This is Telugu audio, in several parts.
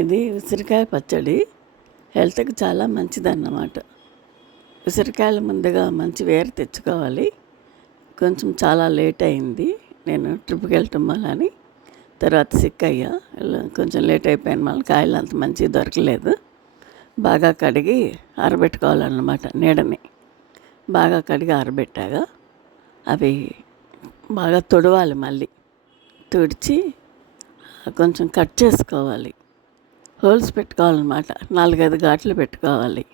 ఇది ఉసిరికాయ పచ్చడి హెల్త్కి చాలా మంచిదన్నమాట. ఉసిరికాయలు ముందుగా మంచి వేరు తెచ్చుకోవాలి. కొంచెం చాలా లేట్ అయింది, నేను ట్రిప్కి వెళ్ళటం వల్ల అని. తర్వాత సిక్ అయ్యా, కొంచెం లేట్ అయిపోయాను, మళ్ళీ కాయలు అంత మంచిగా దొరకలేదు. బాగా కడిగి ఆరబెట్టుకోవాలన్నమాట. నీడని బాగా కడిగి ఆరబెట్టాగా అవి బాగా తుడవాలి. మళ్ళీ తుడిచి కొంచెం కట్ చేసుకోవాలి. హోల్స్ పెట్టుకోవాలన్నమాట. 4-5 ఘాట్లు పెట్టుకోవాలి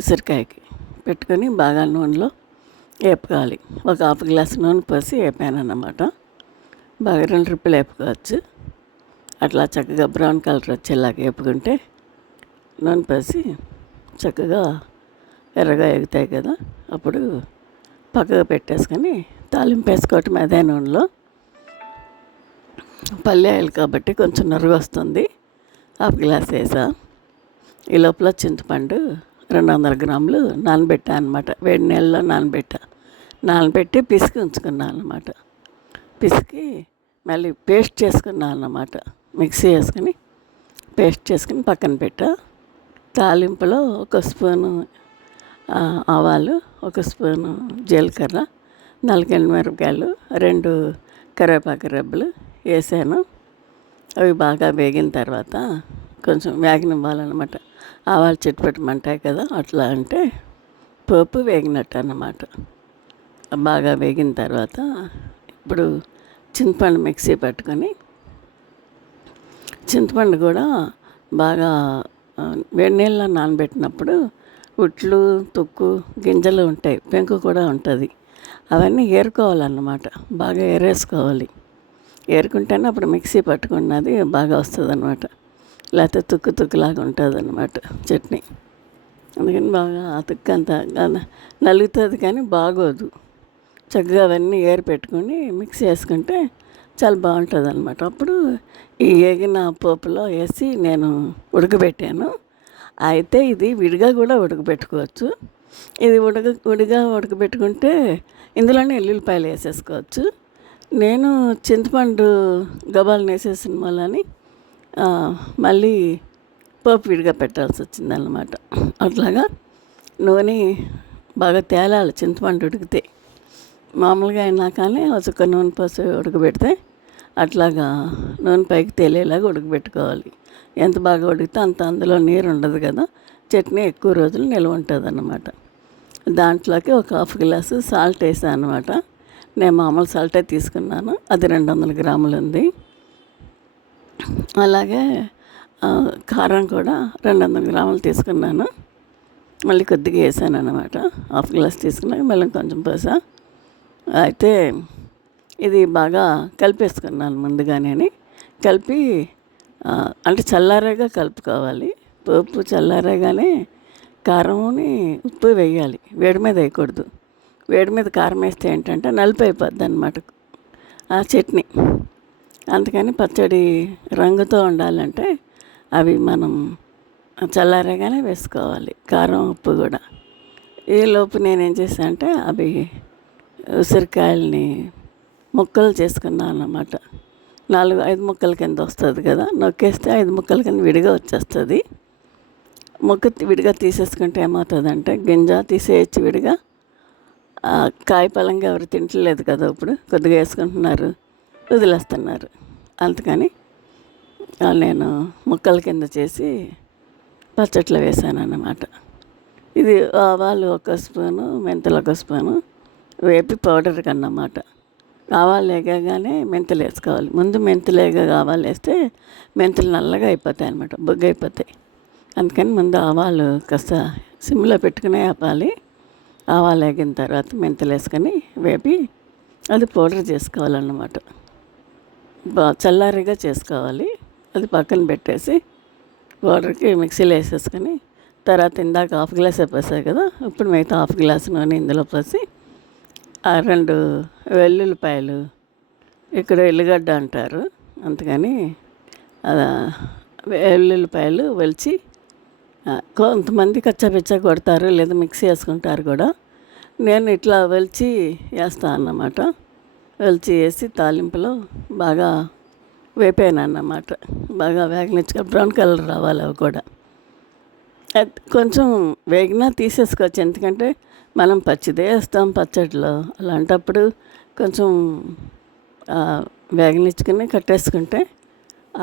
ఉసిరికాయకి. పెట్టుకొని బాగా నూనెలో వేపుకోవాలి. ఒక హాఫ్ గ్లాస్ నూనె పోసి వేపాను అన్నమాట. బాగా 2 ట్రిప్పులు వేపుకోవచ్చు. అట్లా చక్కగా బ్రౌన్ కలర్ వచ్చేలాగా వేపుకుంటే నూనె పోసి చక్కగా ఎర్రగా ఎగుతాయి కదా. అప్పుడు పక్కగా పెట్టేసుకొని తాలింపు వేసుకోవటం అదే నూనెలో. పల్లి కాబట్టి కొంచెం నరుగు వస్తుంది. హాఫ్ గ్లాస్ వేసా. ఈ లోపల చింతపండు 200 గ్రాములు నానబెట్టా అనమాట. వేడి నీళ్ళలో నానబెట్టి పిసికి ఉంచుకున్నాను అన్నమాట. పిసికి మళ్ళీ పేస్ట్ చేసుకున్నాను అన్నమాట. మిక్సీ వేసుకుని పేస్ట్ చేసుకుని పక్కన పెట్టా. తాలింపులో 1 స్పూను ఆవాలు, 1 స్పూను జీలకర్ర, 4 ఎండుమిరపకాయలు, 2 కరివేపాకు రెబ్బలు వేసాను. అవి బాగా వేగిన తర్వాత కొంచెం వేగనివ్వాలన్నమాట. ఆవాలు చిటపటమంటాయి కదా, అట్లా అంటే పోపు వేగినట్టు అన్నమాట. బాగా వేగిన తర్వాత ఇప్పుడు చింతపండు మిక్సీ పట్టుకొని, చింతపండు కూడా బాగా వేడి నీళ్ళలో నానబెట్టినప్పుడు ఉట్లు, తొక్కు, గింజలు ఉంటాయి, పెంకు కూడా ఉంటుంది. అవన్నీ ఏరుకోవాలన్నమాట. బాగా ఏరేసుకోవాలి. ఏరుకుంటేనే అప్పుడు మిక్సీ పట్టుకున్నది బాగా వస్తుంది అనమాట. లేకపోతే తుక్కులాగా ఉంటుంది అనమాట చట్నీ. అందుకని బాగా ఆ తుక్కు అంతా నలుగుతుంది కానీ బాగోదు. చక్కగా అవన్నీ ఏరి పెట్టుకొని మిక్సీ వేసుకుంటే చాలా బాగుంటుంది అనమాట. అప్పుడు ఈ వేగిన పోపులో వేసి నేను ఉడకబెట్టాను. అయితే ఇది విడిగా కూడా ఉడకబెట్టుకోవచ్చు. ఇది విడిగా ఉడకబెట్టుకుంటే ఇందులోనే ఎల్లుల్లిపాయలు వేసేసుకోవచ్చు. నేను చింతపండు గబాలను వేసేసిన వల్లని మళ్ళీ పోపు విడిగా పెట్టాల్సి వచ్చిందన్నమాట. అట్లాగా నూనె బాగా తేలాలి చింతపండు ఉడికితే. మామూలుగా అయినా కానీ ఒక నూనె పోసి ఉడకబెడితే అట్లాగా నూనె పైకి తేలేలాగా ఉడకబెట్టుకోవాలి. ఎంత బాగా ఉడికితే అంత అందులో నీరు ఉండదు కదా, చట్నీ ఎక్కువ రోజులు నిల్వ ఉంటుంది అన్నమాట. దాంట్లోకి ఒక హాఫ్ గ్లాసు సాల్ట్ వేసాను అనమాట. నేను మామూలు సాల్టే తీసుకున్నాను, అది 200 గ్రాములు ఉంది. అలాగే కారం కూడా 200 గ్రాములు తీసుకున్నాను. మళ్ళీ కొద్దిగా వేసాను అనమాట. హాఫ్ గ్లాస్ తీసుకున్నాక మళ్ళీ కొంచెం పోసా. అయితే ఇది బాగా కలిపేసుకున్నాను ముందుగానే. కలిపి అంటే చల్లారేగా కలుపుకోవాలి. పోపు చల్లారేగానే కారంని ఉప్పు వేయాలి. వేడి మీద వేయకూడదు. వేడి మీద కారం వేస్తే ఏంటంటే నలుపు అయిపోద్ది అనమాట ఆ చట్నీ. అందుకని పచ్చడి రంగుతో ఉండాలంటే అవి మనం చల్లారగానే వేసుకోవాలి, కారం ఉప్పు కూడా. ఈలోపు నేనేం చేశాను అంటే అవి ఉసిరికాయలని ముక్కలు చేసుకున్నాను అన్నమాట. 4-5 ముక్కల కింద వస్తుంది కదా, నొక్కేస్తే 5 ముక్కల కింద విడిగా వచ్చేస్తుంది. ముక్క విడిగా తీసేసుకుంటే ఏమవుతుందంటే గింజ తీసేయచ్చు విడిగా. కాయ పలంగా ఎవరు తింటలేదు కదా, ఇప్పుడు కొద్దిగా వేసుకుంటున్నారు, వదిలేస్తున్నారు. అందుకని నేను ముక్కల కింద చేసి పచ్చట్లో వేసాను అన్నమాట. ఇది ఆవాలు 1 స్పూను, మెంతులు 1 స్పూను వేపి పౌడర్ కన్నమాట. ఆవాలు వేగగానే మెంతులు వేసుకోవాలి. ముందు మెంతులు ఆవాలు వేస్తే మెంతులు నల్లగా అయిపోతాయి అన్నమాట, బొగ్గు అయిపోతాయి. అందుకని ముందు ఆవాలు కాస్త సిమ్లో పెట్టుకునే ఆపాలి. ఆవాలు వేగిన తర్వాత మెంతులు వేసుకొని వేపి అది పౌడర్ చేసుకోవాలన్నమాట. చల్లారిగా చేసుకోవాలి. అది పక్కన పెట్టేసి పౌడర్కి మిక్సీలో వేసేసుకొని తర్వాత ఇందాక హాఫ్ గ్లాస్ పోసాయి కదా, ఇప్పుడు మిగతా హాఫ్ గ్లాస్ నూనె ఇందులో పోసి 2 వెల్లుల్లిపాయలు, ఇక్కడ ఎల్లిగడ్డ అంటారు అందుకని వెల్లుల్లిపాయలు ఒలిచి, కొంతమంది కచ్చాపిచ్చా కొడతారు, లేదా మిక్సీ వేసుకుంటారు కూడా. నేను ఇట్లా ఒలిచి వేస్తాను అన్నమాట. ఒలిచి వేసి తాలింపులో బాగా వేపానన్నమాట. బాగా వేగనిచ్చుకొని బ్రౌన్ కలర్ రావాలి అవి కూడా. కొంచెం వేగినా తీసేసుకోవచ్చు, ఎందుకంటే మనం పచ్చిదే వేస్తాం పచ్చడిలో. అలాంటప్పుడు కొంచెం వేగనిచ్చుకుని కట్టేసుకుంటే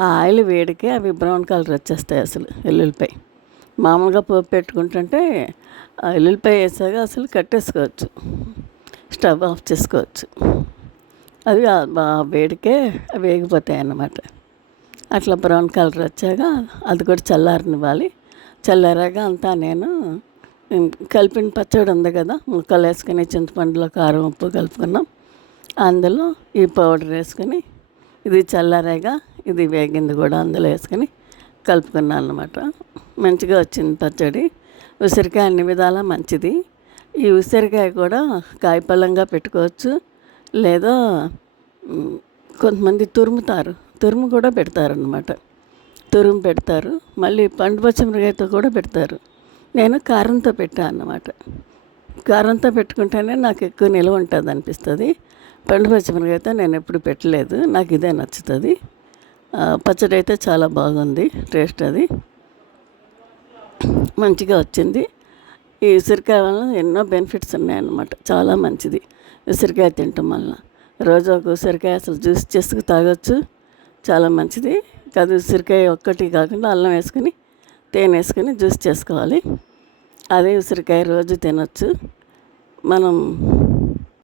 ఆ ఆయిల్ వేడికి అవి బ్రౌన్ కలర్ వచ్చేస్తాయి. అసలు ఎల్లుల్లిపాయ మామూలుగా పోపు పెట్టుకుంటుంటే ఆ ఎల్లుల్లిపాయ వేసాక అసలు కట్టేసుకోవచ్చు, స్టవ్ ఆఫ్ చేసుకోవచ్చు. అవి వేడికే వేగిపోతాయి అన్నమాట. అట్లా బ్రౌన్ కలర్ వచ్చాక అది కూడా చల్లారనివ్వాలి. చల్లారాక అంతా నేను కలిపిన పచ్చడి ఉంది కదా, ముక్కలు వేసుకొని చింతపండులో కారం ఉప్పు కలుపుకున్నాం, అందులో ఈ పౌడర్ వేసుకొని ఇది చల్లారాక ఇది వేగింది కూడా అందులో వేసుకొని కలుపుకున్నాను అన్నమాట. మంచిగా వచ్చింది పచ్చడి. ఉసిరికాయ అన్ని విధాలా మంచిది. ఈ ఉసిరికాయ కూడా కాయపల్లంగా పెట్టుకోవచ్చు, లేదా కొంతమంది తురుము కూడా పెడతారనమాట. తురుము పెడతారు, మళ్ళీ పండు పచ్చిమిరకాయతో కూడా పెడతారు. నేను కారంతో పెట్టాను అన్నమాట. కారంతో పెట్టుకుంటేనే నాకు ఎక్కువ నిల్వ ఉంటుంది అనిపిస్తుంది. పండు పచ్చిమిరకాయతో నేను ఎప్పుడు పెట్టలేదు, నాకు ఇదే నచ్చుతుంది. పచ్చడి అయితే చాలా బాగుంది, టేస్ట్ అది మంచిగా వచ్చింది. ఈ ఉసిరికాయ వల్ల ఎన్నో బెనిఫిట్స్ ఉన్నాయన్నమాట. చాలా మంచిది ఉసిరికాయ తినటం వల్ల. రోజు ఒక ఉసిరికాయ అసలు జ్యూస్ చేసుకు తాగొచ్చు, చాలా మంచిది. కాదు ఉసిరికాయ ఒక్కటి కాకుండా అల్లం వేసుకుని తేనె వేసుకుని జ్యూస్ చేసుకోవాలి. అదే ఉసిరికాయ రోజు తినొచ్చు మనం.